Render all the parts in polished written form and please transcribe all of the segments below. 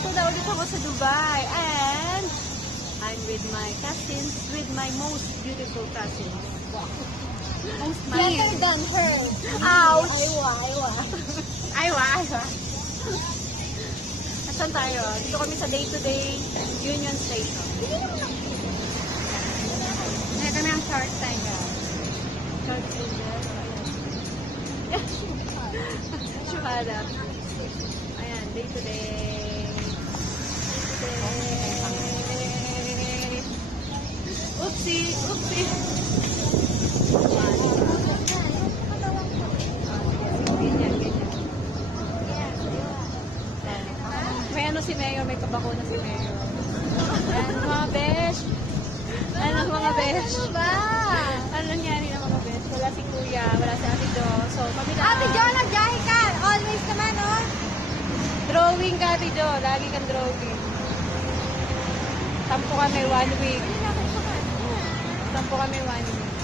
nandito na ulit ako sa Dubai. And I'm with my cousins, with my most beautiful cousins. Wow. Most Better than her. Ouch! Aywa. Aywa. Nasaan tayo? Dito kami sa day-to-day Union Station. Ito na ang short time. Short time. Shuhada. Ayan, day-to-day. Oopsie! Oopsie! May ano si Mayor, may kabakuna si Mayor. Ano mga besh? Ano mga besh? Ano ba? Ano nangyari na mga besh? Wala si Kuya, wala si Ate Jo. So, kami na. Ate Jo, nagjahe ka. Always naman, oh. Drawing ka, Ate Jo. Lagi kang drawing. Tampo kami 1 week. Tampo kami 1 week.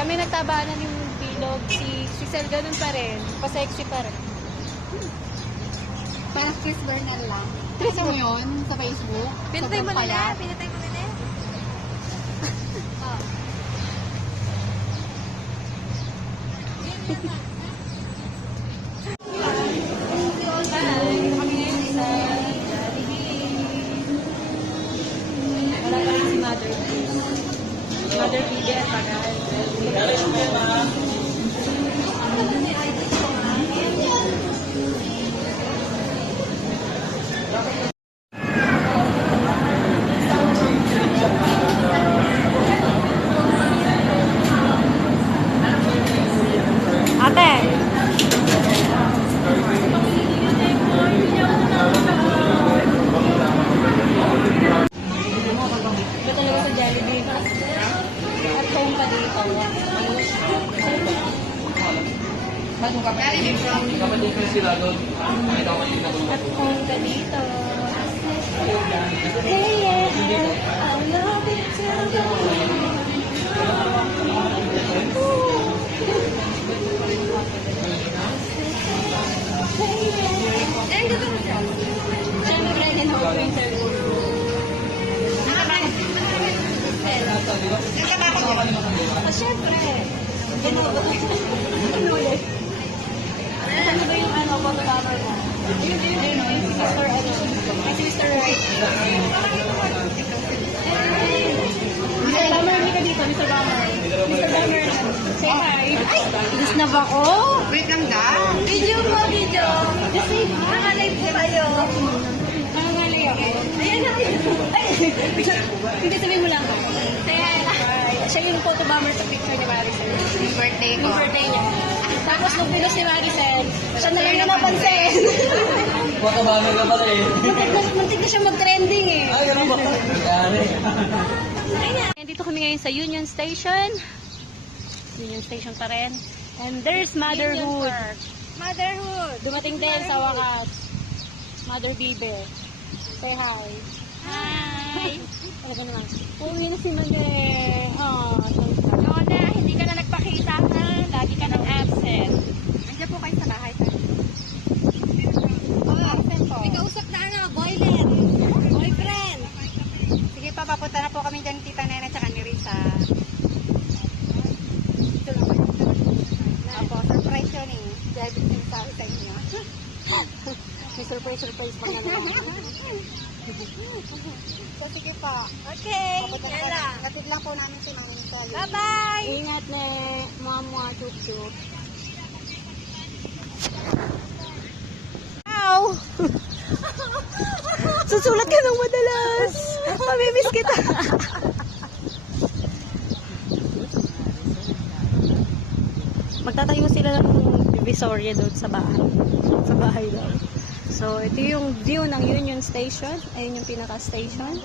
Kami nagtabanan yung bilog. Si Sel ganun pa rin. Pa-sexy pa rin. Parang Chris Bernal lang. Chris mo yun sa Facebook? Pinatay mo nila. Pinatay mo nila. Kami ngayon sa Jollibee. Wala pa rin si Mother P. Mother P din. Pagkaan. Ate! Ito talaga sa Jollibee. At home pa dito. Kapatid ko sila doon. At home ka dito. Hey, yeah, I love it too. Siyempre, in-home interview. Siyempre. Ano ba yung photographer mo? Yung sister, yung sister right. Mr. Bummer, hindi ka dito, Mr. Bummer. Mr. Bummer, say hi. Ay, ilis na ba ako? Wait lang da. Video mo, video. Kasi, nakalive po kayo. Nakalive ako. Ayan na. Ay, hindi sabihin mo lang ba? Say hi. Siya yung photo bomber sa picture ni Maricel. Yung birthday ko. Yung birthday niya. Tapos nung pinos ni Maricel, siya na lang na napansin. Makabago ka pala eh. Muntik na siya mag-trending eh. Ay, ganun ba? Nangyari. Nandito kami ngayon sa Union Station. Union Station pa rin. And there's Motherhood. Motherhood. Dumating din sa wakas. Mother Bibe. Say hi. Hi. Ano ba naman? Uwi na si Mane. Nona, hindi ka na nagpakita ha. Lagi ka nang absent. Nandiyan po kayo sa bahay sa absent po. May kausap na boylet. Boyfriend. Sige pa, papunta na po kami dyan Tita Nena tsaka ni Risa. Ito lang po. Opo, surprise yun eh. Dahil sinasabi sa inyo. May surprise pa na naman. So, sige po. Okay. Natid lang po namin si Mami Nicole. Bye-bye! Ingat na mga chup-chup. Ow! Susulat ka ng madalas. Mamimiss kita. Magtatayo sila ng divisoria doon sa bahay. Sa bahay daw. So, ito yung view ng Union Station. Ayun yung pinaka-station.